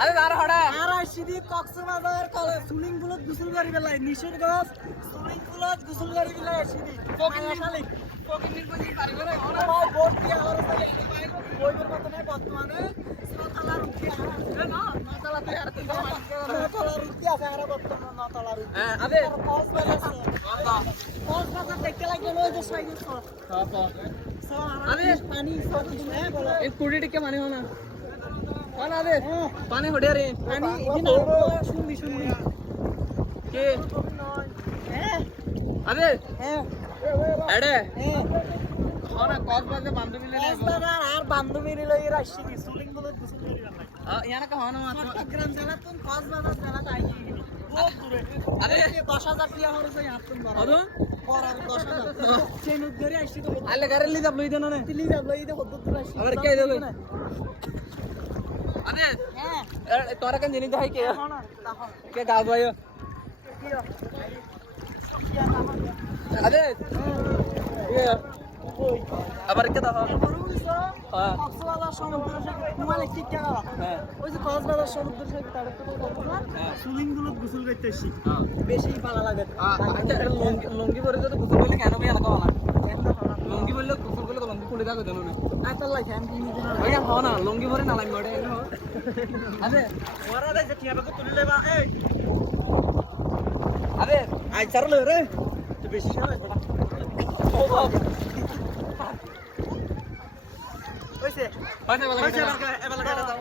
আরে দাঁড়া হড়া আর Sidhi Cox's Bazar college swimming পুলত গোসল করি বেলায় নিশিরগঞ্জ সুইমিং পুলত গোসল করি বেলায় সিধি শালিক পকিনির কোন পারিবে রে ভাই বোট দিয়ে আর বইবের মত নাই বর্তমানে নতালার উঠে না নতালাতে আর তুই নতালার উঠে আছে আর বর্তমানে নতালার উঠে হ্যাঁ আবে কক্সবাজার দেখতে লাগলে ওই যে সাইডে আবে পানি সব হ্যাঁ বলো এই কুড়ি টিকে পানি হনা কোন আবে পানি হড়ে রে পানি এদিন শুনবি কে হ্যাঁ আবে হ্যাঁ এডে হ্যাঁ কোনা কক্সবাজার বান্ধবী লে কক্সবাজার আর বান্ধবীর লই রাশি সুইমিং পুলত গোসল করি বেলায় ইয়ানা কা হনা মাত্র চট্টগ্রাম জেলা তো কক্সবাজার জেলা তাই বহুত দূরে আরে 10,000 টাকা খরচ হয় আপন বড় আদো বড় 10,000 ট্রেন ধরে আসছি তো আলে গারে লি যাব লই দেন না দিল্লি যাব লই দে কত দূর আসছি আবার কে দেবে আরে হ্যাঁ তোরা কেন জানি দেখাই কে এখন তখন কে গাও ভাই কি আরে এ আবার কে দাও হ্যাঁ কক্সবাজার সমুদ্র সৈকত তোমালে কি টাকা হ্যাঁ ওই যে কক্সবাজার সমুদ্র সৈকত তার তো কত না সুইমিং পুলত গোসল করতে আসছি বেশি ভালো লাগে আচ্ছা লঙ্গি পরে তো গোসল করলে কেন ভাই এলাকা वाला লঙ্গি বললে গোসল করলে লঙ্গি খুলে দাও দেন না আইতাল লাগে আমি নিজে না ভাই হও না লঙ্গি পরে না লাইন মডে আরে ওরা দে টিয়াটা তো তুলে লেবা এই আরে আই চারলে রে তো বেশি সময় ও বাপ হইছে হইছে হইছে এবার এবার দাও